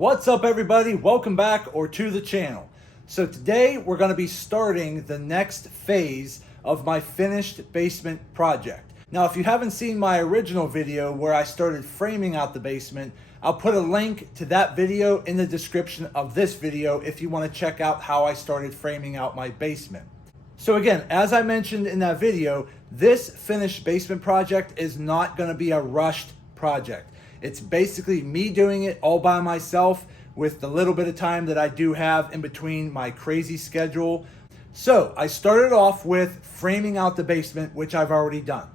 What's up everybody? Welcome back or to the channel. So today we're going to be starting the next phase of my finished basement project. Now if you haven't seen my original video where I started framing out the basement, I'll put a link to that video in the description of this video if you want to check out how I started framing out my basement. So again, as I mentioned in that video, this finished basement project is not going to be a rushed project. It's basically me doing it all by myself with the little bit of time that I do have in between my crazy schedule. So I started off with framing out the basement, which I've already done.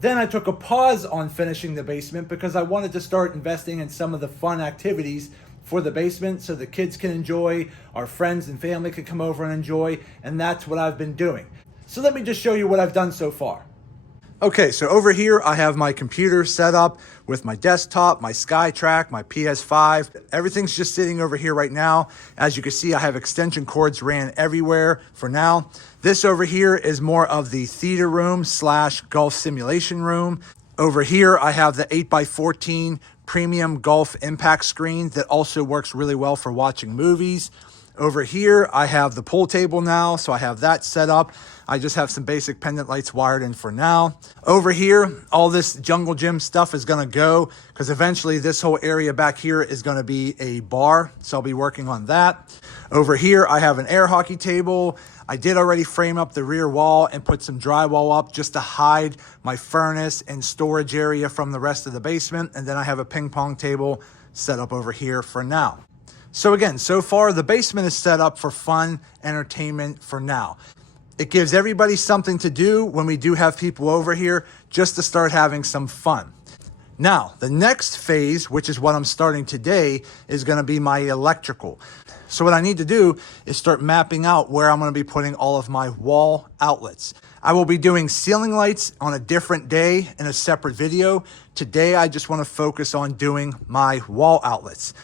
Then I took a pause on finishing the basement because I wanted to start investing in some of the fun activities for the basement so the kids can enjoy, our friends and family can come over and enjoy, and that's what I've been doing. So let me just show you what I've done so far. Okay, so over here I have my computer set up with my desktop, my SkyTrack, my PS5. Everything's just sitting over here right now. As you can see, I have extension cords ran everywhere for now. This over here is more of the theater room / golf simulation room. Over here I have the 8x14 premium golf impact screen that also works really well for watching movies. Over here, I have the pool table now, so I have that set up. I just have some basic pendant lights wired in for now. Over here, all this jungle gym stuff is gonna go because eventually this whole area back here is gonna be a bar, so I'll be working on that. Over here, I have an air hockey table. I did already frame up the rear wall and put some drywall up just to hide my furnace and storage area from the rest of the basement. And then I have a ping pong table set up over here for now. So again, so far the basement is set up for fun, entertainment for now. It gives everybody something to do when we do have people over here just to start having some fun. Now, the next phase, which is what I'm starting today, is going to be my electrical. So what I need to do is start mapping out where I'm going to be putting all of my wall outlets. I will be doing ceiling lights on a different day in a separate video. Today, I just want to focus on doing my wall outlets.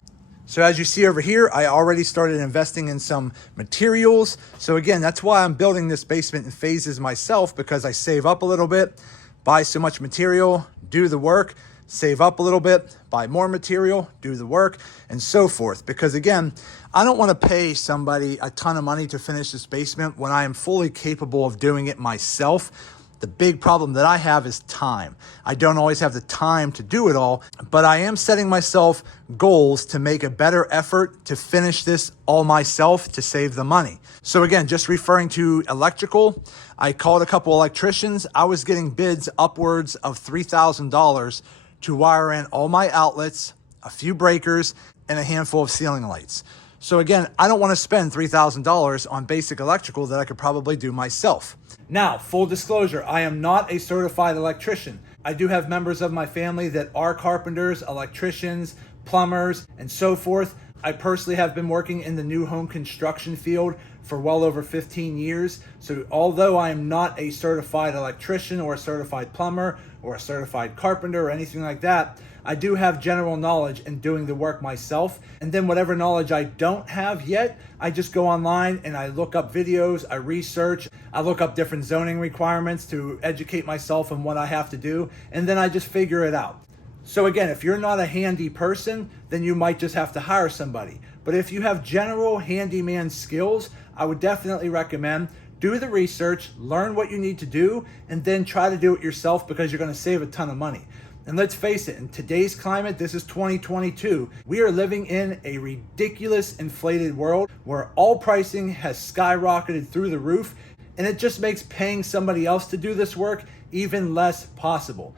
So as you see over here, I already started investing in some materials. So again, that's why I'm building this basement in phases myself, because I save up a little bit, buy so much material, do the work, save up a little bit, buy more material, do the work, and so forth. Because again, I don't want to pay somebody a ton of money to finish this basement when I am fully capable of doing it myself. The big problem that I have is time. I don't always have the time to do it all, but I am setting myself goals to make a better effort to finish this all myself to save the money. So again, just referring to electrical, I called a couple electricians. I was getting bids upwards of $3,000 to wire in all my outlets, a few breakers, and a handful of ceiling lights. So again, I don't want to spend $3,000 on basic electrical that I could probably do myself. Now, full disclosure, I am not a certified electrician. I do have members of my family that are carpenters, electricians, plumbers, and so forth. I personally have been working in the new home construction field for well over 15 years. So although I am not a certified electrician or a certified plumber or a certified carpenter or anything like that, I do have general knowledge in doing the work myself. And then whatever knowledge I don't have yet, I just go online and I look up videos, I research, I look up different zoning requirements to educate myself on what I have to do, and then I just figure it out. So again, if you're not a handy person, then you might just have to hire somebody. But if you have general handyman skills, I would definitely recommend do the research, learn what you need to do, and then try to do it yourself because you're going to save a ton of money. And let's face it, in today's climate, this is 2022. We are living in a ridiculous inflated world where all pricing has skyrocketed through the roof, and it just makes paying somebody else to do this work even less possible.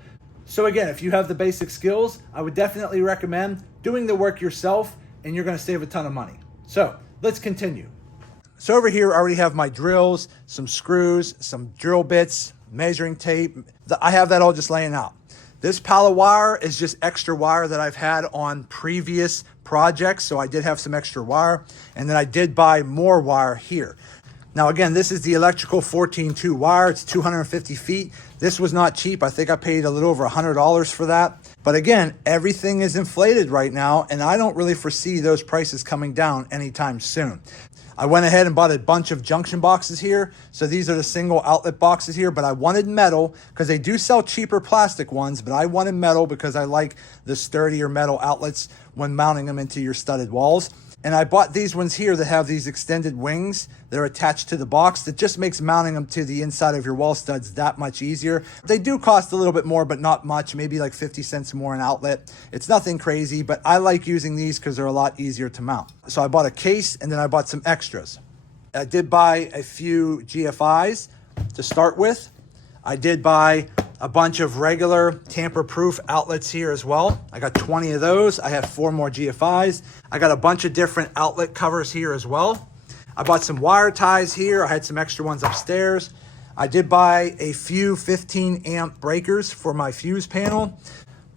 So again, if you have the basic skills, I would definitely recommend doing the work yourself, and you're going to save a ton of money. So let's continue. So over here, I already have my drills, some screws, some drill bits, measuring tape. I have that all just laying out. This pile of wire is just extra wire that I've had on previous projects. So I did have some extra wire, and then I did buy more wire here. Now again, this is the electrical 14-2 wire. It's 250 feet. This was not cheap. I think I paid a little over $100 for that. But again, everything is inflated right now, and I don't really foresee those prices coming down anytime soon. I went ahead and bought a bunch of junction boxes here. So these are the single outlet boxes here, but I wanted metal because they do sell cheaper plastic ones, but I wanted metal because I like the sturdier metal outlets when mounting them into your studded walls. And I bought these ones here that have these extended wings that are attached to the box. That just makes mounting them to the inside of your wall studs that much easier. They do cost a little bit more, but not much, maybe like 50 cents more an outlet. It's nothing crazy, but I like using these because they're a lot easier to mount. So I bought a case and then I bought some extras. I did buy a few GFIs to start with. I did buy a bunch of regular tamper-proof outlets here as well. I got 20 of those. I have 4 more GFIs. I got a bunch of different outlet covers here as well. I bought some wire ties here. I had some extra ones upstairs. I did buy a few 15 amp breakers for my fuse panel,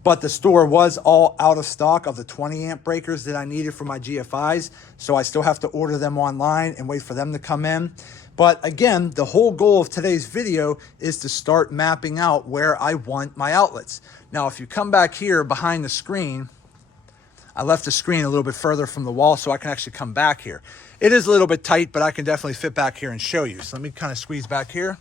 but the store was all out of stock of the 20 amp breakers that I needed for my GFIs. So I still have to order them online and wait for them to come in. But again, the whole goal of today's video is to start mapping out where I want my outlets. Now, if you come back here behind the screen, I left the screen a little bit further from the wall so I can actually come back here. It is a little bit tight, but I can definitely fit back here and show you. So let me kind of squeeze back here.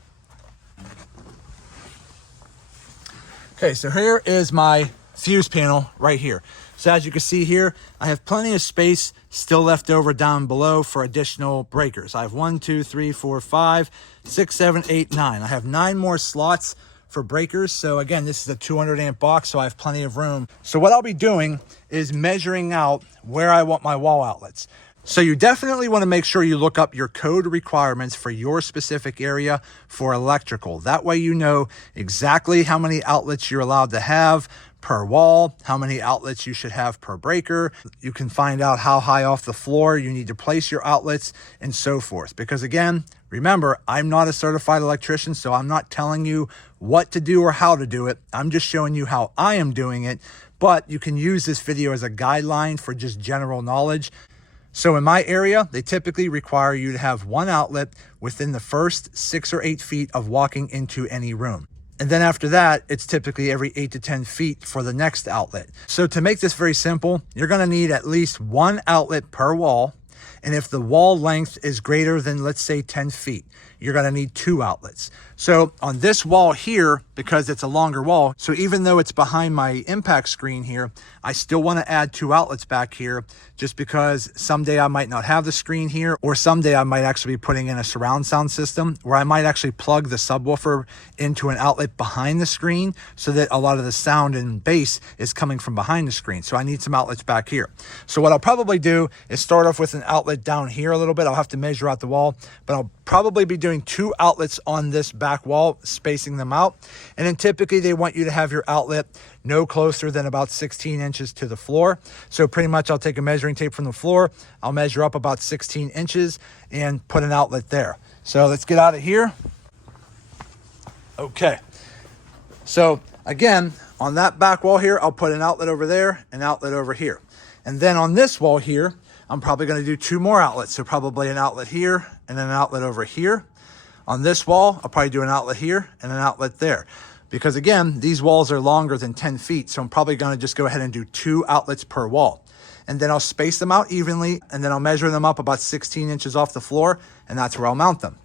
Okay, so here is my fuse panel right here. So as you can see here, I have plenty of space still left over down below for additional breakers. I have 1, 2, 3, 4, 5, 6, 7, 8, 9. I have 9 more slots for breakers. So again, this is a 200 amp box, so I have plenty of room. So what I'll be doing is measuring out where I want my wall outlets. So you definitely want to make sure you look up your code requirements for your specific area for electrical. That way you know exactly how many outlets you're allowed to have per wall, how many outlets you should have per breaker. You can find out how high off the floor you need to place your outlets and so forth. Because again, remember, I'm not a certified electrician, so I'm not telling you what to do or how to do it. I'm just showing you how I am doing it, but you can use this video as a guideline for just general knowledge. So in my area, they typically require you to have 1 outlet within the first 6 or 8 feet of walking into any room. And then after that, it's typically every 8 to 10 feet for the next outlet. So to make this very simple, you're going to need at least 1 outlet per wall. And if the wall length is greater than, let's say, 10 feet, you're going to need 2 outlets. So on this wall here, because it's a longer wall, so even though it's behind my impact screen here, I still want to add 2 outlets back here just because someday I might not have the screen here, or someday I might actually be putting in a surround sound system where I might actually plug the subwoofer into an outlet behind the screen so that a lot of the sound and bass is coming from behind the screen. So I need some outlets back here. So what I'll probably do is start off with an outlet down here a little bit. I'll have to measure out the wall, but I'll probably be doing 2 outlets on this back wall, spacing them out. And then typically they want you to have your outlet no closer than about 16 inches to the floor. So pretty much I'll take a measuring tape from the floor, I'll measure up about 16 inches and put an outlet there. So let's get out of here. Okay. So again, on that back wall here, I'll put an outlet over there, an outlet over here. And then on this wall here, I'm probably going to do 2 more outlets. So probably an outlet here and then an outlet over here. On this wall, I'll probably do an outlet here and an outlet there. Because again, these walls are longer than 10 feet. So I'm probably going to just go ahead and do 2 outlets per wall. And then I'll space them out evenly. And then I'll measure them up about 16 inches off the floor. And that's where I'll mount them.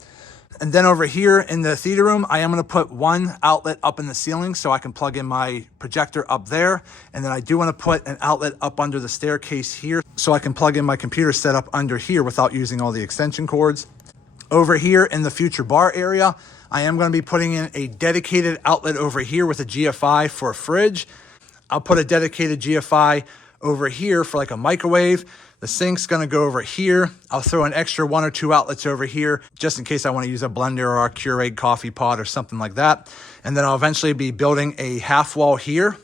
And then over here in the theater room, I am going to put 1 outlet up in the ceiling so I can plug in my projector up there. And then I do want to put an outlet up under the staircase here so I can plug in my computer setup under here without using all the extension cords. Over here in the future bar area, I am going to be putting in a dedicated outlet over here with a GFI for a fridge. I'll put a dedicated GFI over here for like a microwave. The sink's going to go over here. I'll throw an extra 1 or 2 outlets over here just in case I want to use a blender or a Keurig coffee pot or something like that. And then I'll eventually be building a half wall here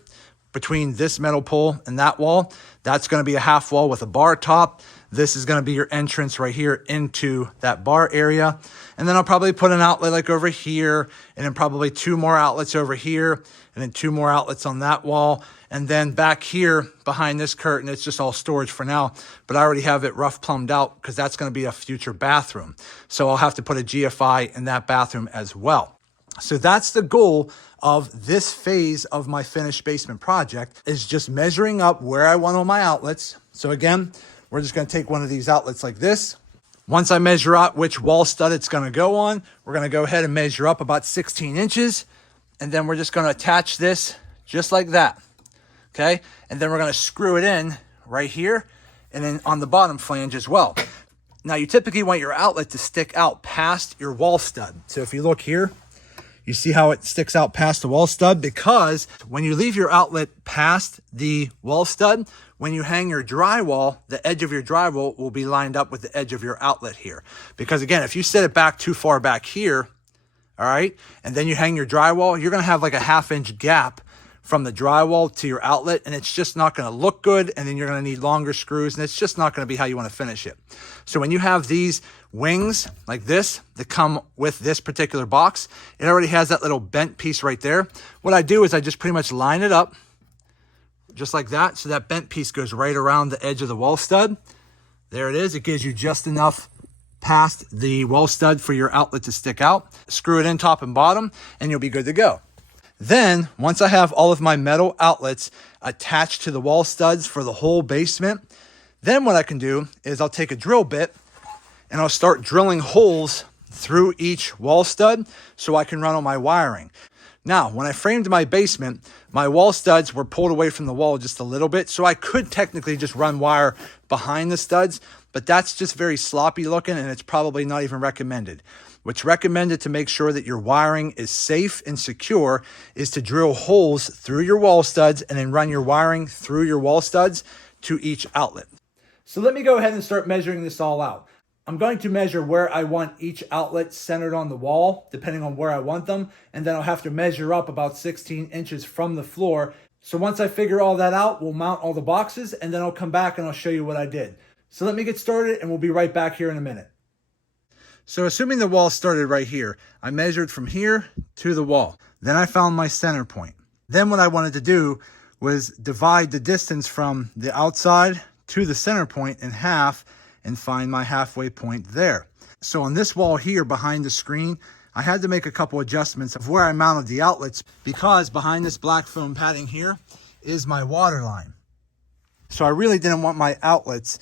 between this metal pole and that wall. That's going to be a half wall with a bar top. This is going to be your entrance right here into that bar area. And then I'll probably put an outlet like over here, and then probably 2 more outlets over here, and then 2 more outlets on that wall. And then back here behind this curtain, it's just all storage for now, but I already have it rough plumbed out because that's going to be a future bathroom. So I'll have to put a GFI in that bathroom as well. So that's the goal of this phase of my finished basement project, is just measuring up where I want all my outlets. So again, we're just going to take one of these outlets like this, Once I measure out which wall stud it's going to go on, we're going to go ahead and measure up about 16 inches. And then we're just going to attach this just like that. Okay. And then we're going to screw it in right here and then on the bottom flange as well. Now you typically want your outlet to stick out past your wall stud. So if you look here, you see how it sticks out past the wall stud, because when you leave your outlet past the wall stud, when you hang your drywall, the edge of your drywall will be lined up with the edge of your outlet here. Because again, if you set it back too far back here, all right, and then you hang your drywall, you're gonna have like a 1/2 inch gap from the drywall to your outlet, and it's just not going to look good, and then you're going to need longer screws, and it's just not going to be how you want to finish it. So when you have these wings like this that come with this particular box, it already has that little bent piece right there. What I do is I just pretty much line it up just like that, so that bent piece goes right around the edge of the wall stud. There it is. It gives you just enough past the wall stud for your outlet to stick out. Screw it in top and bottom, and you'll be good to go. Then, once I have all of my metal outlets attached to the wall studs for the whole basement, then what I can do is I'll take a drill bit and I'll start drilling holes through each wall stud so I can run all my wiring. Now, when I framed my basement, my wall studs were pulled away from the wall just a little bit, so I could technically just run wire behind the studs, but that's just very sloppy looking, and it's probably not even recommended. What's recommended to make sure that your wiring is safe and secure is to drill holes through your wall studs and then run your wiring through your wall studs to each outlet. So let me go ahead and start measuring this all out. I'm going to measure where I want each outlet centered on the wall, depending on where I want them, and then I'll have to measure up about 16 inches from the floor. So once I figure all that out, we'll mount all the boxes, and then I'll come back and I'll show you what I did. So let me get started, and we'll be right back here in a minute. So assuming the wall started right here, I measured from here to the wall. Then I found my center point. Then what I wanted to do was divide the distance from the outside to the center point in half and find my halfway point there. So on this wall here behind the screen, I had to make a couple adjustments of where I mounted the outlets, because behind this black foam padding here is my water line. So I really didn't want my outlets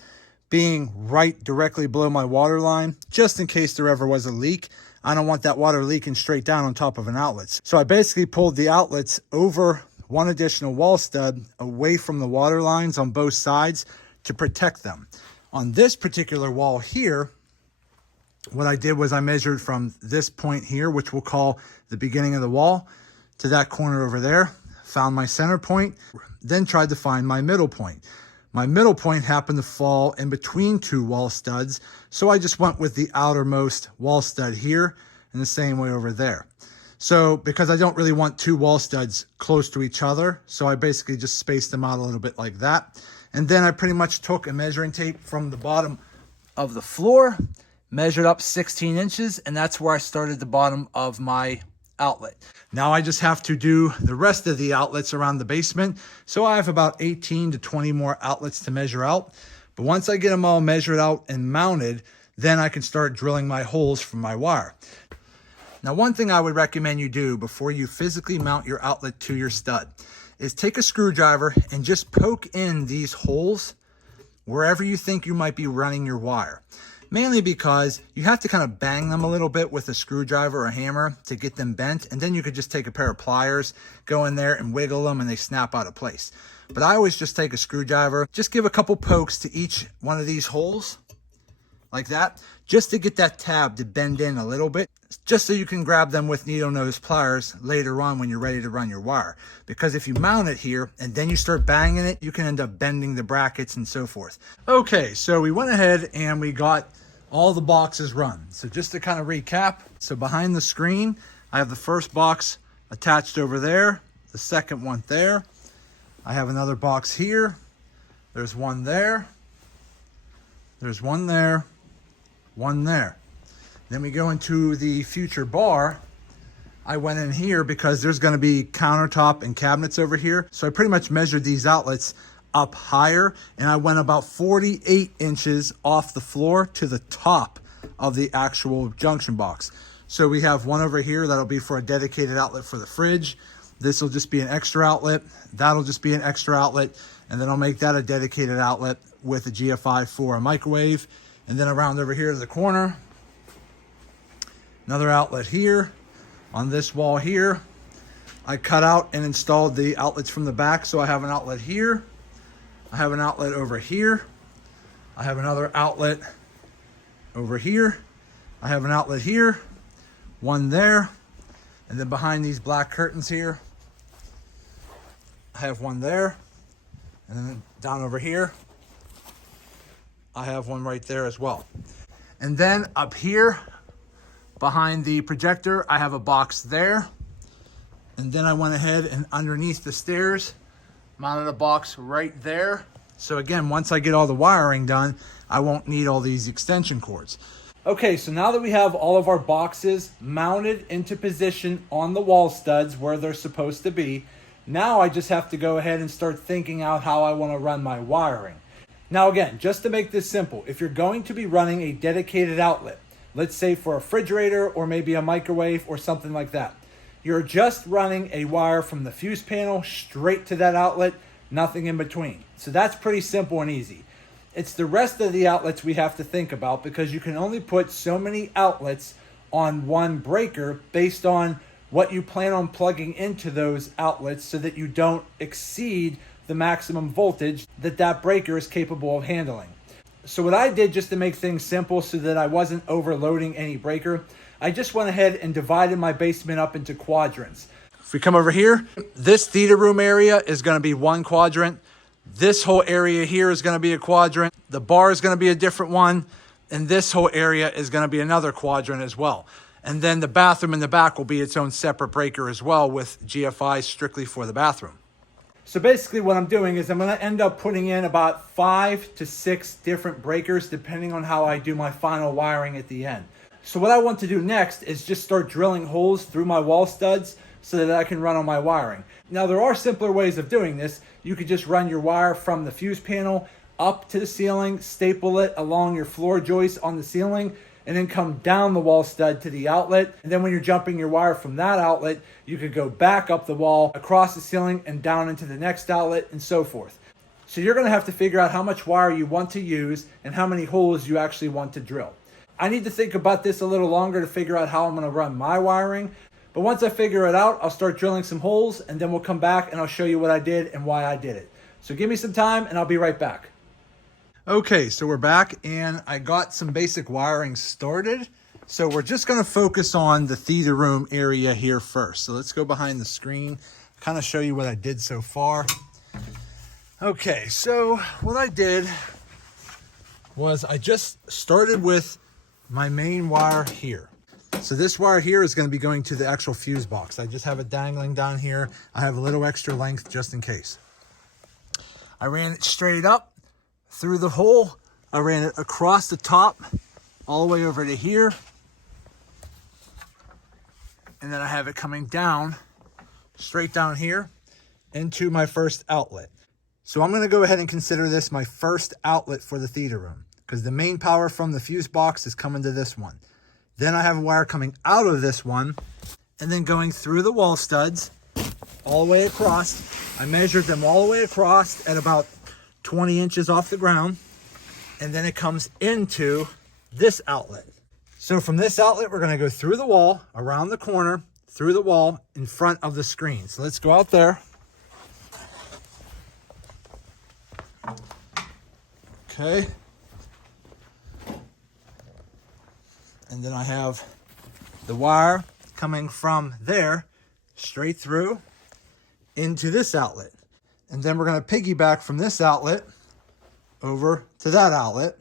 being right directly below my water line, just in case there ever was a leak. I don't want that water leaking straight down on top of an outlet. So I basically pulled the outlets over one additional wall stud away from the water lines on both sides to protect them. On this particular wall here, what I did was I measured from this point here, which we'll call the beginning of the wall, to that corner over there, found my center point, then tried to find my middle point. My middle point happened to fall in between two wall studs, so I just went with the outermost wall stud here and the same way over there. So because I don't really want two wall studs close to each other, so I basically just spaced them out a little bit like that. And then I pretty much took a measuring tape from the bottom of the floor, measured up 16 inches, and that's where I started the bottom of my outlet. Now I just have to do the rest of the outlets around the basement. So I have about 18 to 20 more outlets to measure out. But once I get them all measured out and mounted, then I can start drilling my holes for my wire. Now, one thing I would recommend you do before you physically mount your outlet to your stud is take a screwdriver and just poke in these holes wherever you think you might be running your wire. Mainly because you have to kind of bang them a little bit with a screwdriver or a hammer to get them bent. And then you could just take a pair of pliers, go in there and wiggle them, and they snap out of place. But I always just take a screwdriver, just give a couple pokes to each one of these holes like that, just to get that tab to bend in a little bit, just so you can grab them with needle nose pliers later on when you're ready to run your wire. Because if you mount it here and then you start banging it, you can end up bending the brackets and so forth. Okay, so we went ahead and we got all the boxes run. So just to kind of recap, so behind the screen, I have the first box attached over there, the second one there. I have another box here. There's one there. There's one there, one there. Then we go into the future bar. I went in here because there's going to be countertop and cabinets over here. So I pretty much measured these outlets up higher, and I went about 48 inches off the floor to the top of the actual junction box. So we have one over here that'll be for a dedicated outlet for the fridge. This will just be an extra outlet. That'll just be an extra outlet. And then I'll make that a dedicated outlet with a GFI for a microwave. And then around over here to the corner, another outlet here. On this wall here, I cut out and installed the outlets from the back. So I have an outlet here. I have an outlet over here. I have another outlet over here. I have an outlet here, one there. And then behind these black curtains here, I have one there. And then down over here, I have one right there as well. And then up here behind the projector, I have a box there. And then I went ahead and underneath the stairs, mounted a box right there. So again, once I get all the wiring done, I won't need all these extension cords. Okay, so now that we have all of our boxes mounted into position on the wall studs where they're supposed to be, now I just have to go ahead and start thinking out how I want to run my wiring. Now again, just to make this simple, if you're going to be running a dedicated outlet, let's say for a refrigerator or maybe a microwave or something like that, you're just running a wire from the fuse panel straight to that outlet, nothing in between. So that's pretty simple and easy. It's the rest of the outlets we have to think about because you can only put so many outlets on one breaker based on what you plan on plugging into those outlets so that you don't exceed the maximum voltage that that breaker is capable of handling. So what I did just to make things simple so that I wasn't overloading any breaker, I just went ahead and divided my basement up into quadrants. If we come over here, this theater room area is going to be one quadrant. This whole area here is going to be a quadrant. The bar is going to be a different one. And this whole area is going to be another quadrant as well. And then the bathroom in the back will be its own separate breaker as well with GFI strictly for the bathroom. So basically what I'm doing is I'm going to end up putting in about 5 to 6 different breakers depending on how I do my final wiring at the end. So what I want to do next is just start drilling holes through my wall studs so that I can run on my wiring. Now there are simpler ways of doing this. You could just run your wire from the fuse panel up to the ceiling, staple it along your floor joist on the ceiling, and then come down the wall stud to the outlet. And then when you're jumping your wire from that outlet, you could go back up the wall, across the ceiling, and down into the next outlet, and so forth. So you're gonna have to figure out how much wire you want to use and how many holes you actually want to drill. I need to think about this a little longer to figure out how I'm gonna run my wiring. But once I figure it out, I'll start drilling some holes, and then we'll come back and I'll show you what I did and why I did it. So give me some time and I'll be right back. Okay, so we're back and I got some basic wiring started. So we're just gonna focus on the theater room area here first. So let's go behind the screen, kind of show you what I did so far. Okay, so what I did was I just started with my main wire here. So this wire here is gonna be going to the actual fuse box. I just have it dangling down here. I have a little extra length just in case. I ran it straight up through the hole. I ran it across the top all the way over to here. And then I have it coming down, straight down here into my first outlet. So I'm gonna go ahead and consider this my first outlet for the theater room because the main power from the fuse box is coming to this one. Then I have a wire coming out of this one and then going through the wall studs all the way across. I measured them all the way across at about 20 inches off the ground, and then it comes into this outlet. So from this outlet, we're gonna go through the wall, around the corner, through the wall, in front of the screen. So let's go out there. Okay. And then I have the wire coming from there, straight through, into this outlet. And then we're going to piggyback from this outlet over to that outlet.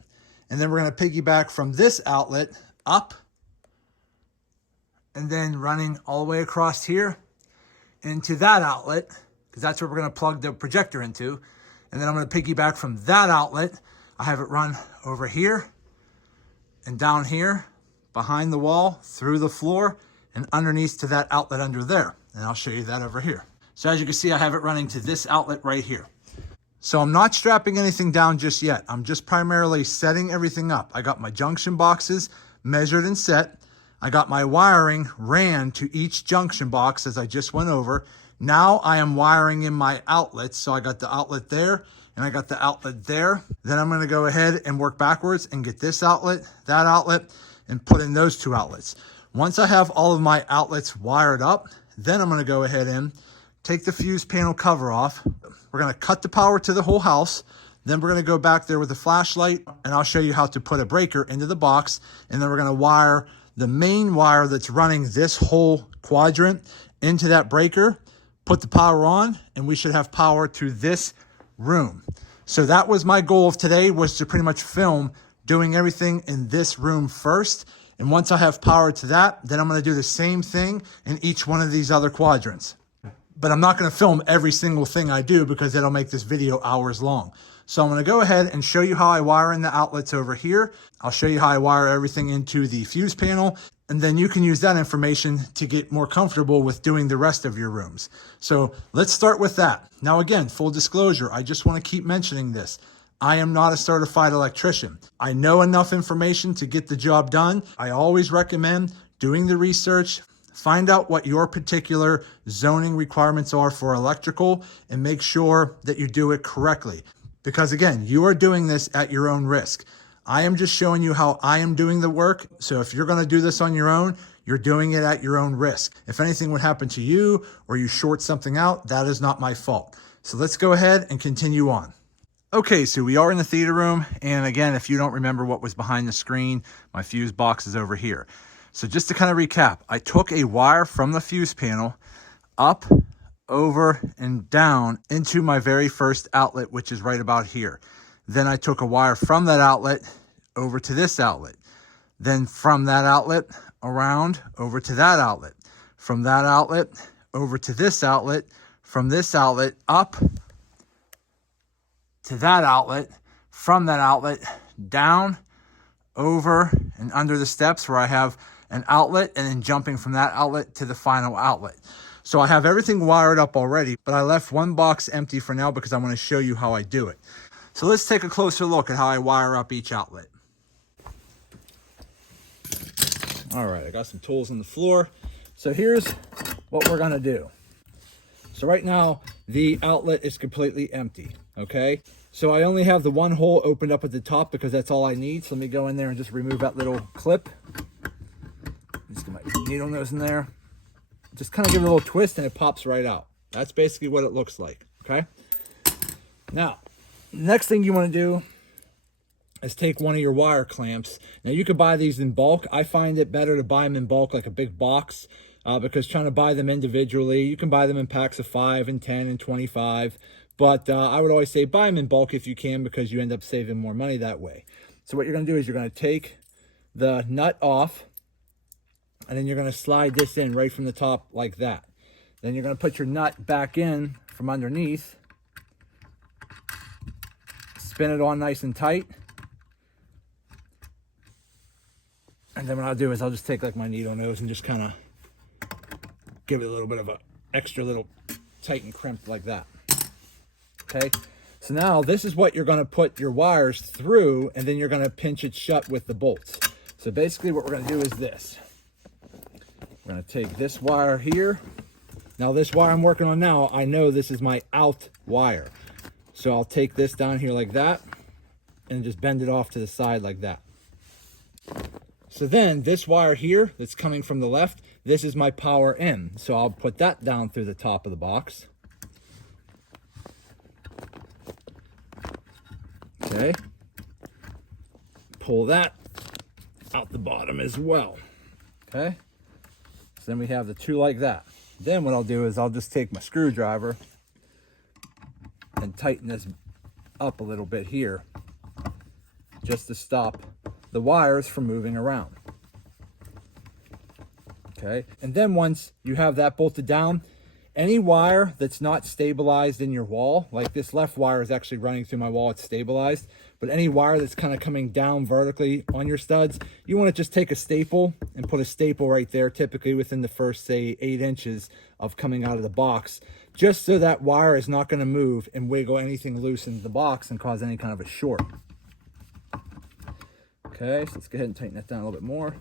And then we're going to piggyback from this outlet up and then running all the way across here into that outlet because that's where we're going to plug the projector into. And then I'm going to piggyback from that outlet. I have it run over here and down here behind the wall, through the floor, and underneath to that outlet under there. And I'll show you that over here. So as you can see, I have it running to this outlet right here. So I'm not strapping anything down just yet. I'm just primarily setting everything up. I got my junction boxes measured and set. I got my wiring ran to each junction box as I just went over. Now I am wiring in my outlets. So I got the outlet there and I got the outlet there. Then I'm gonna go ahead and work backwards and get this outlet, that outlet, and put in those 2 outlets. Once I have all of my outlets wired up, then I'm gonna go ahead and take the fuse panel cover off. We're gonna cut the power to the whole house. Then we're gonna go back there with a flashlight, and I'll show you how to put a breaker into the box. And then we're gonna wire the main wire that's running this whole quadrant into that breaker, put the power on, and we should have power to this room. So that was my goal of today, was to pretty much film doing everything in this room first. And once I have power to that, then I'm gonna do the same thing in each one of these other quadrants. But I'm not gonna film every single thing I do because it'll make this video hours long. So I'm gonna go ahead and show you how I wire in the outlets over here. I'll show you how I wire everything into the fuse panel, and then you can use that information to get more comfortable with doing the rest of your rooms. So let's start with that. Now again, full disclosure, I just wanna keep mentioning this. I am not a certified electrician. I know enough information to get the job done. I always recommend doing the research, find out what your particular zoning requirements are for electrical, and make sure that you do it correctly. Because again, you are doing this at your own risk. I am just showing you how I am doing the work. So if you're gonna do this on your own, you're doing it at your own risk. If anything would happen to you or you short something out, that is not my fault. So let's go ahead and continue on. Okay, so we are in the theater room. And again, if you don't remember what was behind the screen, my fuse box is over here. So just to kind of recap, I took a wire from the fuse panel up, over, and down into my very first outlet, which is right about here. Then I took a wire from that outlet over to this outlet. Then from that outlet around over to that outlet. From that outlet over to this outlet. From this outlet up to that outlet. From that outlet down, over, and under the steps where I have an outlet, and then jumping from that outlet to the final outlet. So I have everything wired up already, but I left one box empty for now because I want to show you how I do it. So let's take a closer look at how I wire up each outlet. All right, I got some tools on the floor. So here's what we're gonna do. So right now, the outlet is completely empty, okay? So I only have the one hole opened up at the top because that's all I need. So let me go in there and just remove that little clip. Just get my needle nose in there. Just kind of give it a little twist and it pops right out. That's basically what it looks like, okay? Now, next thing you want to do is take one of your wire clamps. Now you could buy these in bulk. I find it better to buy them in bulk, like a big box, because trying to buy them individually, you can buy them in packs of 5 and 10 and 25. But I would always say buy them in bulk if you can, because you end up saving more money that way. So what you're going to do is you're going to take the nut off, and then you're going to slide this in right from the top like that. Then you're going to put your nut back in from underneath, spin it on nice and tight. And then what I'll do is I'll just take like my needle nose and just kind of give it a little bit of a extra little tight and crimp like that. Okay, so now this is what you're going to put your wires through, and then you're going to pinch it shut with the bolts. So basically what we're going to do is this. We're going to take this wire here. Now this wire I'm working on now, I know this is my out wire. So I'll take this down here like that and just bend it off to the side like that. So then this wire here that's coming from the left, this is my power in. So I'll put that down through the top of the box. Okay. Pull that out the bottom as well. Okay. So then we have the two like that. Then what I'll do is I'll just take my screwdriver and tighten this up a little bit here, just to stop the wires from moving around. Okay, and then once you have that bolted down, any wire that's not stabilized in your wall, like this left wire is actually running through my wall, it's stabilized, but any wire that's kind of coming down vertically on your studs, you want to just take a staple and put a staple right there, typically within the first, say, 8 inches of coming out of the box, just so that wire is not going to move and wiggle anything loose in the box and cause any kind of a short. Okay, so let's go ahead and tighten that down a little bit more.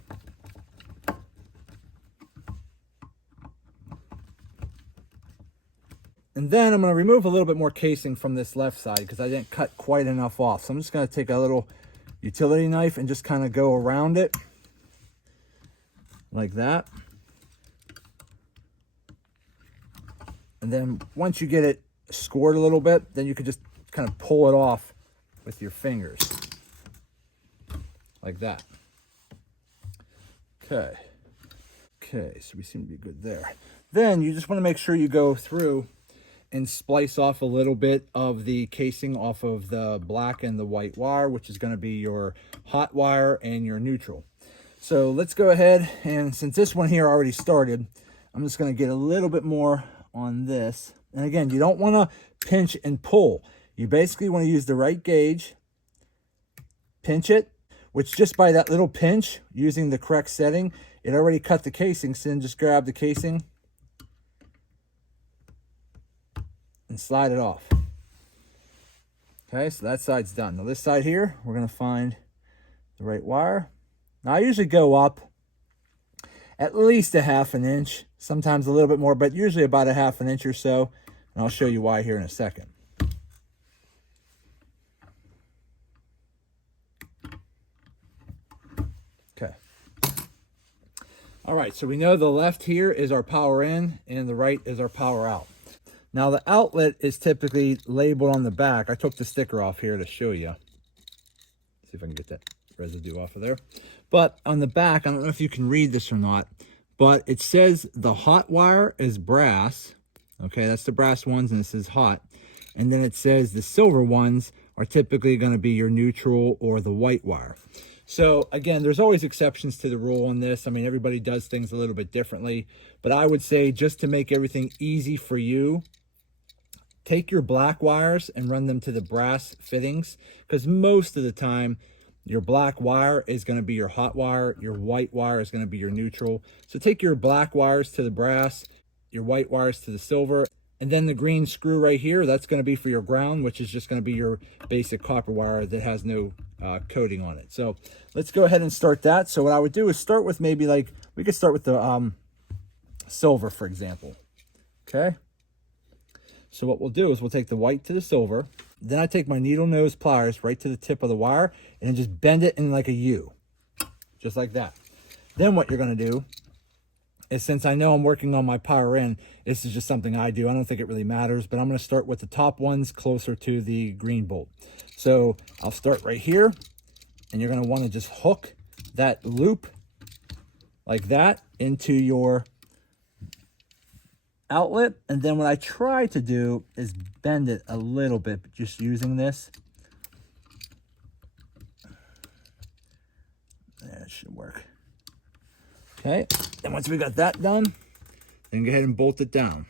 And then I'm going to remove a little bit more casing from this left side because I didn't cut quite enough off. So I'm just going to take a little utility knife and just kind of go around it like that. And then once you get it scored a little bit, then you can just kind of pull it off with your fingers like that. Okay. Okay, so we seem to be good there. Then you just want to make sure you go through and splice off a little bit of the casing off of the black and the white wire, which is going to be your hot wire and your neutral. So let's go ahead, and since this one here already started, I'm just going to get a little bit more on this. And again, you don't want to pinch and pull. You basically want to use the right gauge, pinch it, which just by that little pinch, using the correct setting, it already cut the casing. So then just grab the casing and slide it off. Okay, so that side's done. Now this side here, we're going to find the right wire. Now I usually go up at least a ½ inch, sometimes a little bit more, but usually about a ½ inch or so. And I'll show you why here in a second. Okay. All right, so we know the left here is our power in and the right is our power out. Now the outlet is typically labeled on the back. I took the sticker off here to show you. See if I can get that residue off of there. But on the back, I don't know if you can read this or not, but it says the hot wire is brass. Okay, that's the brass ones, and it says hot. And then it says the silver ones are typically going to be your neutral or the white wire. So again, there's always exceptions to the rule on this. I mean, everybody does things a little bit differently, but I would say just to make everything easy for you, take your black wires and run them to the brass fittings, because most of the time your black wire is going to be your hot wire, your white wire is going to be your neutral. So take your black wires to the brass, your white wires to the silver, and then the green screw right here, that's going to be for your ground, which is just going to be your basic copper wire that has no coating on it. So let's go ahead and start that. So what I would do is start with maybe like, we could start with the silver, for example. Okay. So what we'll do is we'll take the white to the silver. Then I take my needle nose pliers right to the tip of the wire and then just bend it in like a U, just like that. Then what you're going to do is, since I know I'm working on my power in, this is just something I do. I don't think it really matters, but I'm going to start with the top ones closer to the green bolt. So I'll start right here, and you're going to want to just hook that loop like that into your outlet. And then what I try to do is bend it a little bit, just using this. That should work. Okay, then once we got that done, then go ahead and bolt it down.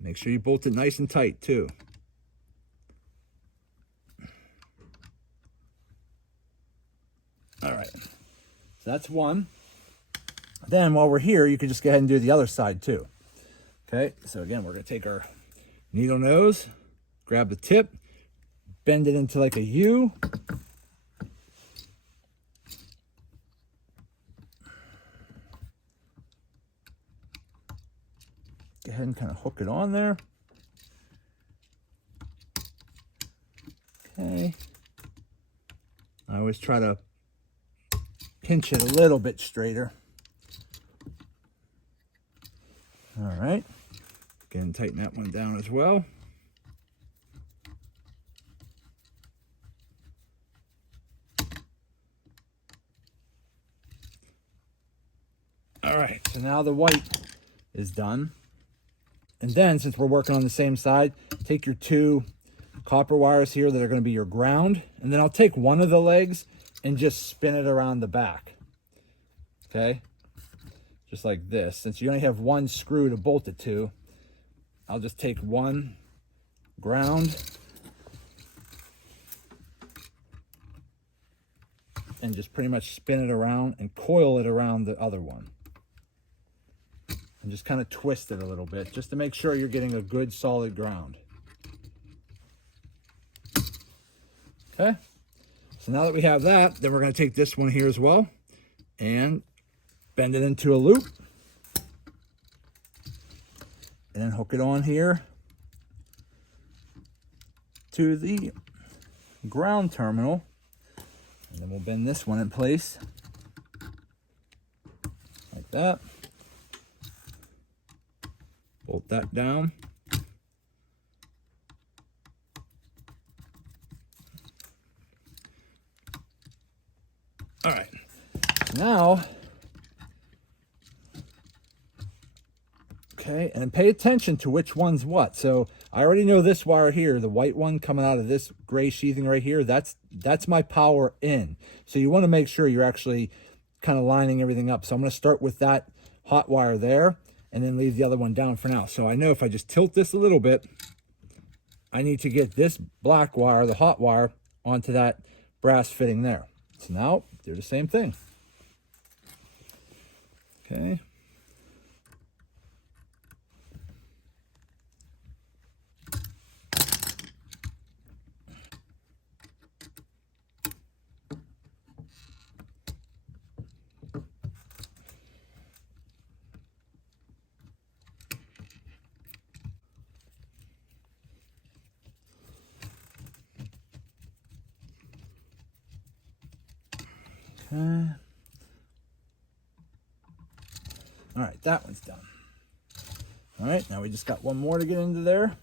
Make sure you bolt it nice and tight too. All right, so that's one. Then while we're here, you can just go ahead and do the other side too. Okay, so again, we're gonna take our needle nose, grab the tip, bend it into like a U. Go ahead and kind of hook it on there. Okay. I always try to pinch it a little bit straighter. All right. Again, tighten that one down as well. All right, so now the white is done. And then, since we're working on the same side, take your two copper wires here that are going to be your ground, and then I'll take one of the legs and just spin it around the back. Okay? Just like this. Since you only have one screw to bolt it to, I'll just take one ground and just pretty much spin it around and coil it around the other one. And just kind of twist it a little bit just to make sure you're getting a good solid ground. Okay, so now that we have that, then we're going to take this one here as well and bend it into a loop, and then hook it on here to the ground terminal. And then we'll bend this one in place like that. Bolt that down. All right, now, okay, and pay attention to which one's what. So I already know this wire here, the white one coming out of this gray sheathing right here, that's my power in. So you want to make sure you're actually kind of lining everything up. So I'm going to start with that hot wire there and then leave the other one down for now. So I know if I just tilt this a little bit, I need to get this black wire, the hot wire, onto that brass fitting there. So now do the same thing. Okay. All right, that one's done. All right, now we just got one more to get into there.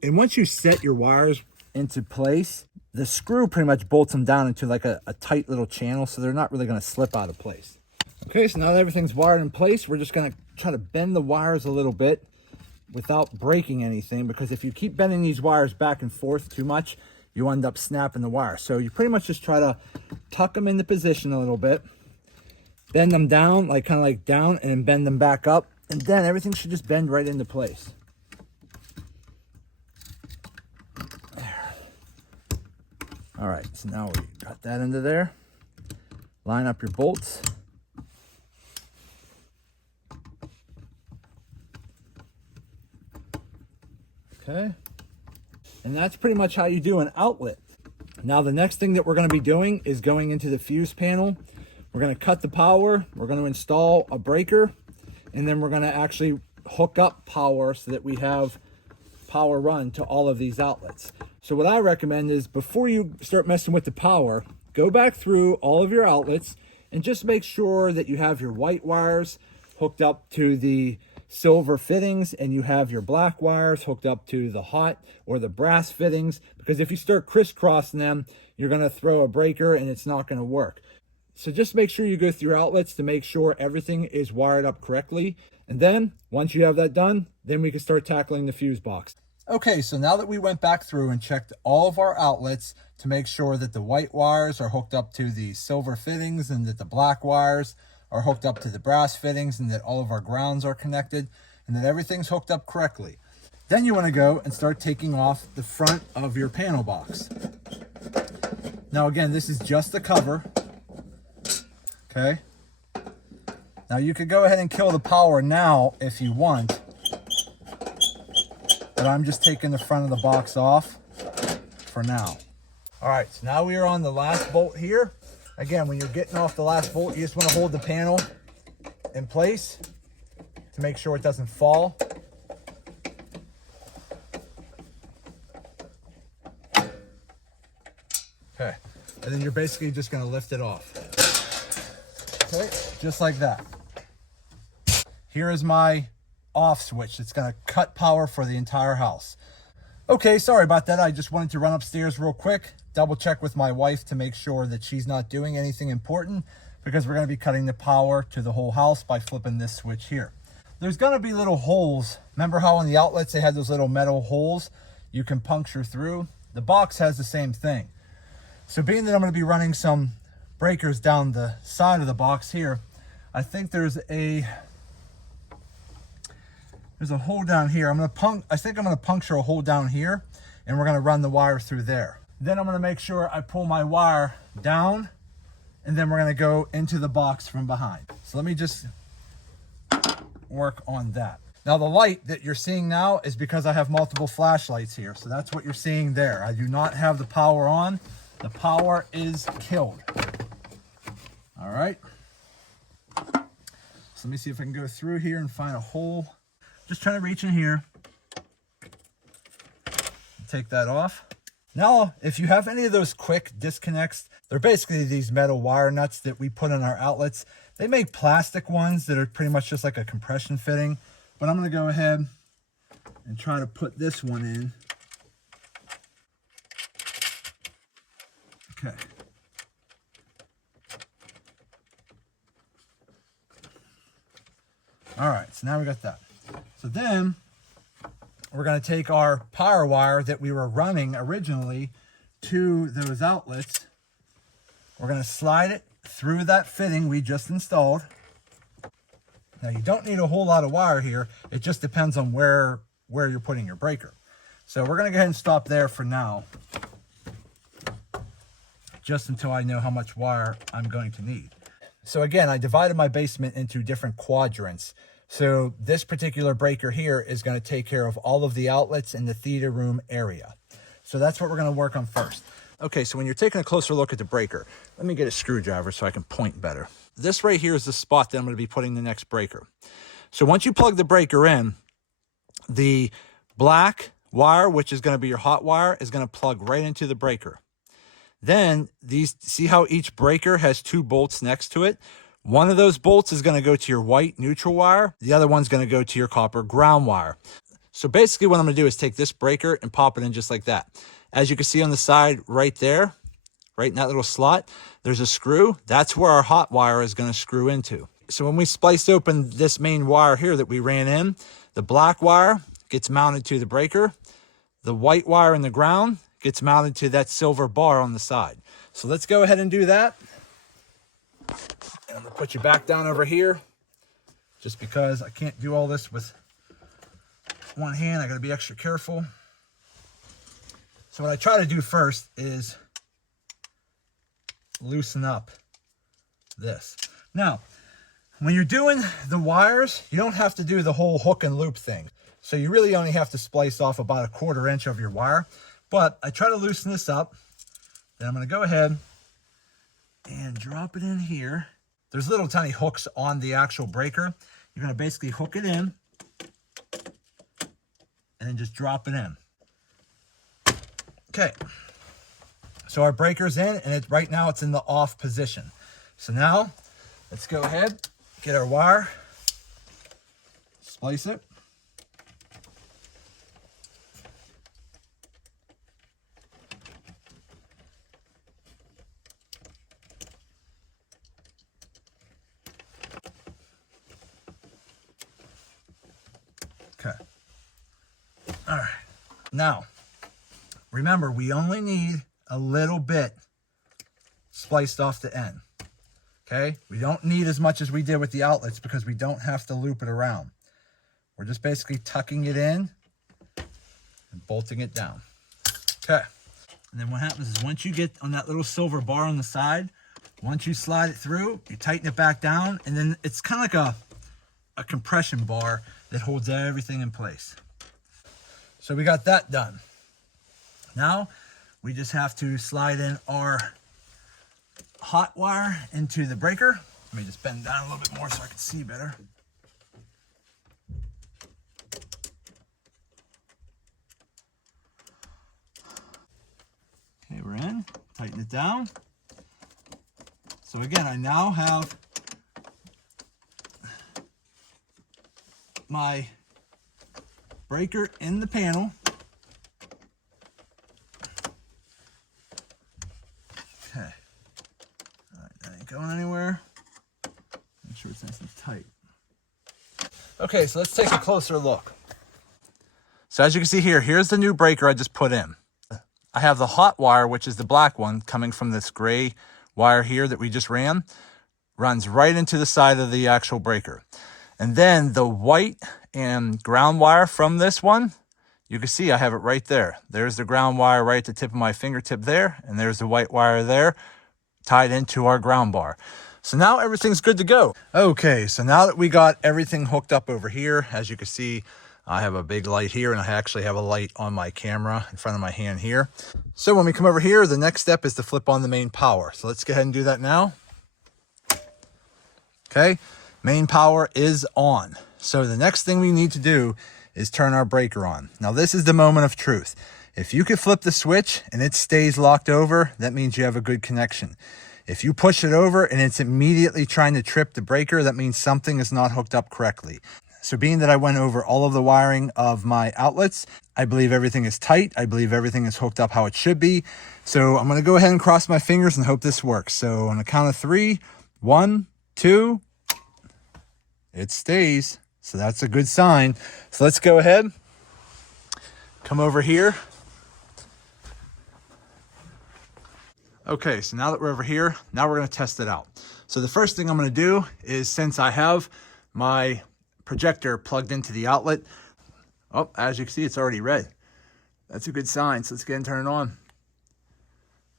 And once you set your wires into place, the screw pretty much bolts them down into like a tight little channel, so they're not really going to slip out of place. Okay, so now that everything's wired in place, we're just going to try to bend the wires a little bit without breaking anything, because if you keep bending these wires back and forth too much, you end up snapping the wire. So you pretty much just try to tuck them into position a little bit, bend them down, like kind of like down, and then bend them back up, and then everything should just bend right into place. All right, so now we got that into there. Line up your bolts. Okay. And that's pretty much how you do an outlet. Now the next thing that we're going to be doing is going into the fuse panel. We're going to cut the power. We're going to install a breaker. And then we're going to actually hook up power so that we have power run to all of these outlets. So what I recommend is before you start messing with the power, go back through all of your outlets and just make sure that you have your white wires hooked up to the silver fittings and you have your black wires hooked up to the hot or the brass fittings, because if you start crisscrossing them, you're going to throw a breaker and it's not going to work. So just make sure you go through your outlets to make sure everything is wired up correctly. And then once you have that done, then we can start tackling the fuse box. Okay, so now that we went back through and checked all of our outlets to make sure that the white wires are hooked up to the silver fittings and that the black wires are hooked up to the brass fittings and that all of our grounds are connected and that everything's hooked up correctly, then you want to go and start taking off the front of your panel box. Now again, this is just the cover. Okay. Now you could go ahead and kill the power now if you want, but I'm just taking the front of the box off for now. All right, so now we are on the last bolt here. Again, when you're getting off the last bolt, you just want to hold the panel in place to make sure it doesn't fall. Okay, and then you're basically just going to lift it off. Okay, just like that. Here is my off switch. It's going to cut power for the entire house. Okay, sorry about that. I just wanted to run upstairs real quick, double check with my wife to make sure that she's not doing anything important, because we're going to be cutting the power to the whole house by flipping this switch here. There's going to be little holes. Remember how on the outlets they had those little metal holes you can puncture through? the box has the same thing. So being that I'm going to be running some breakers down the side of the box here, I think there's a hole down here. I think I'm going to puncture a hole down here, and we're going to run the wire through there. Then I'm going to make sure I pull my wire down, and then we're going to go into the box from behind. So let me just work on that. Now the light that you're seeing now is because I have multiple flashlights here. So that's what you're seeing there. I do not have the power on. The power is killed. All right. So let me see if I can go through here and find a hole. Just trying to reach in here. Take that off. Now, if you have any of those quick disconnects, they're basically these metal wire nuts that we put in our outlets. They make plastic ones that are pretty much just like a compression fitting. But I'm going to go ahead and try to put this one in. Okay. All right, so now we got that. So then we're going to take our power wire that we were running originally to those outlets. We're going to slide it through that fitting we just installed. Now you don't need a whole lot of wire here. It just depends on where you're putting your breaker. So we're going to go ahead and stop there for now, just until I know how much wire I'm going to need. So again, I divided my basement into different quadrants. So this particular breaker here is going to take care of all of the outlets in the theater room area. So that's what we're going to work on first. Okay, so when you're taking a closer look at the breaker, let me get a screwdriver so I can point better. This right here is the spot that I'm going to be putting the next breaker. So once you plug the breaker in, the black wire, which is going to be your hot wire, is going to plug right into the breaker. Then see how each breaker has two bolts next to it? One of those bolts is going to go to your white neutral wire. The other one's going to go to your copper ground wire. So basically what I'm going to do is take this breaker and pop it in just like that. As you can see on the side right there, right in that little slot, there's a screw. That's where our hot wire is going to screw into. So when we splice open this main wire here that we ran in, the black wire gets mounted to the breaker. The white wire in the ground gets mounted to that silver bar on the side. So let's go ahead and do that. And I'm going to put you back down over here just because I can't do all this with one hand. I got to be extra careful. So what I try to do first is loosen up this. Now, when you're doing the wires, you don't have to do the whole hook and loop thing. So you really only have to splice off about 1/4 inch of your wire. But I try to loosen this up. Then I'm going to go ahead and drop it in here. There's little tiny hooks on the actual breaker. You're going to basically hook it in and then just drop it in. Okay, so our breaker's in, and right now it's in the off position. So now let's go ahead, get our wire, splice it. Okay. All right. Now, remember, we only need a little bit spliced off the end. Okay? We don't need as much as we did with the outlets because we don't have to loop it around. We're just basically tucking it in and bolting it down. Okay. And then what happens is once you get on that little silver bar on the side, once you slide it through, you tighten it back down, and then it's kind of like a compression bar that holds everything in place. So we got that done. Now we just have to slide in our hot wire into the breaker. Let me just bend down a little bit more so I can see better. Okay, we're in. Tighten it down. So again, I now have my breaker in the panel. Okay. All right, that ain't going anywhere. Make sure it's nice and tight. Okay, so let's take a closer look. So as you can see here, here's the new breaker I just put in. I have the hot wire, which is the black one, coming from this gray wire here that we just ran, runs right into the side of the actual breaker. And then the white and ground wire from this one, you can see I have it right there. There's the ground wire right at the tip of my fingertip there, and there's the white wire there tied into our ground bar. So now everything's good to go. Okay, so now that we got everything hooked up over here, as you can see, I have a big light here, and I actually have a light on my camera in front of my hand here. So when we come over here, the next step is to flip on the main power. So let's go ahead and do that now. Okay, main power is on. So the next thing we need to do is turn our breaker on. Now this is the moment of truth. If you could flip the switch and it stays locked over, that means you have a good connection. If you push it over and it's immediately trying to trip the breaker, that means something is not hooked up correctly. So being that I went over all of the wiring of my outlets, I believe everything is tight. I believe everything is hooked up how it should be. So I'm going to go ahead and cross my fingers and hope this works. So on the count of 3, 1, 2, it stays. So that's a good sign. So let's go ahead, come over here. Okay, so now that we're over here, now we're going to test it out. So the first thing I'm going to do is, since I have my projector plugged into the outlet, oh, as you can see, it's already red. That's a good sign. So let's go ahead and turn it on.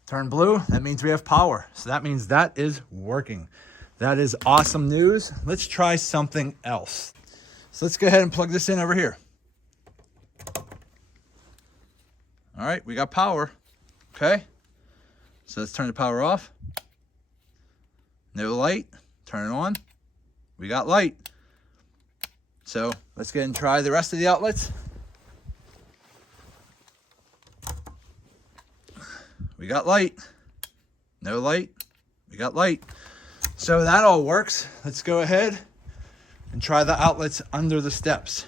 Turn blue, that means we have power. So that means that is working. That is awesome news. Let's try something else. So let's go ahead and plug this in over here. All right, we got power. Okay. So let's turn the power off. No light. Turn it on. We got light. So let's go ahead and try the rest of the outlets. We got light. No light. We got light. So that all works. Let's go ahead and try the outlets under the steps.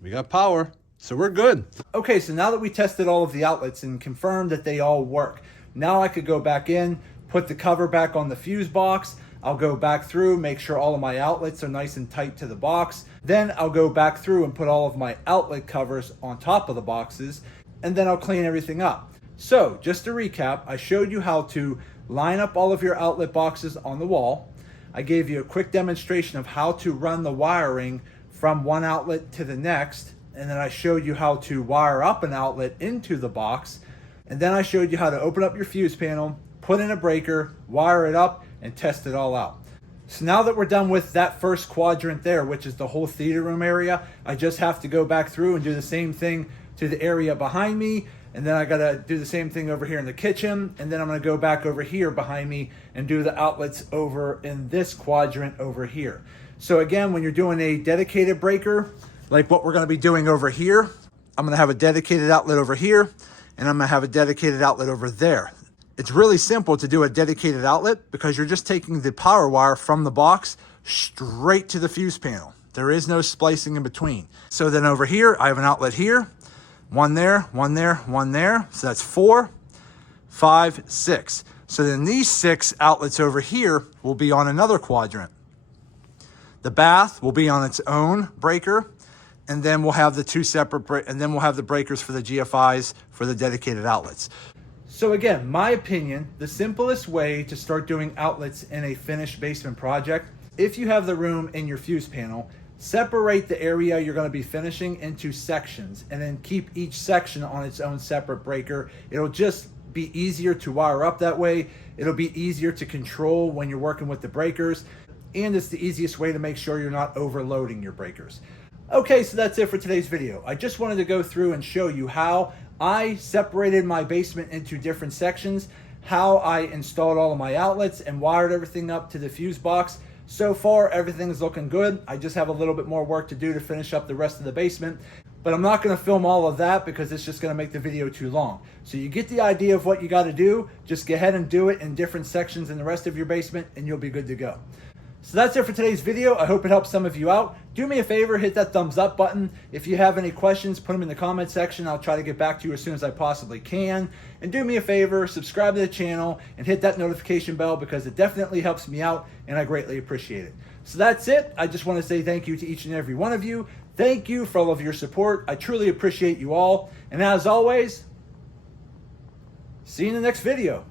We got power, so we're good. Okay, so now that we tested all of the outlets and confirmed that they all work, now I could go back in, put the cover back on the fuse box. I'll go back through, make sure all of my outlets are nice and tight to the box. Then I'll go back through and put all of my outlet covers on top of the boxes, and then I'll clean everything up. So just to recap, I showed you how to line up all of your outlet boxes on the wall. I gave you a quick demonstration of how to run the wiring from one outlet to the next, and then I showed you how to wire up an outlet into the box, and then I showed you how to open up your fuse panel, put in a breaker, wire it up, and test it all out. So now that we're done with that first quadrant there, which is the whole theater room area, I just have to go back through and do the same thing to the area behind me, and then I gotta do the same thing over here in the kitchen, and then I'm gonna go back over here behind me and do the outlets over in this quadrant over here. So again, when you're doing a dedicated breaker, like what we're gonna be doing over here, I'm gonna have a dedicated outlet over here, and I'm gonna have a dedicated outlet over there. It's really simple to do a dedicated outlet because you're just taking the power wire from the box straight to the fuse panel. There is no splicing in between. So then over here, I have an outlet here, one there, one there, one there. So that's 4, 5, 6. So then these 6 outlets over here will be on another quadrant. The bath will be on its own breaker, and then we'll have the 2 separate, and then we'll have the breakers for the GFIs for the dedicated outlets. So again, my opinion, the simplest way to start doing outlets in a finished basement project, if you have the room in your fuse panel, separate the area you're going to be finishing into sections, and then keep each section on its own separate breaker. It'll just be easier to wire up that way. It'll be easier to control when you're working with the breakers, and it's the easiest way to make sure you're not overloading your breakers. Okay, so that's it for today's video. I just wanted to go through and show you how I separated my basement into different sections, how I installed all of my outlets and wired everything up to the fuse box. So far, everything's looking good. I just have a little bit more work to do to finish up the rest of the basement, but I'm not gonna film all of that because it's just gonna make the video too long. So you get the idea of what you gotta do, just go ahead and do it in different sections in the rest of your basement and you'll be good to go. So that's it for today's video. I hope it helps some of you out. Do me a favor, hit that thumbs up button. If you have any questions, put them in the comment section. I'll try to get back to you as soon as I possibly can. And do me a favor, subscribe to the channel and hit that notification bell because it definitely helps me out and I greatly appreciate it. So that's it. I just want to say thank you to each and every one of you. Thank you for all of your support. I truly appreciate you all. And as always, see you in the next video.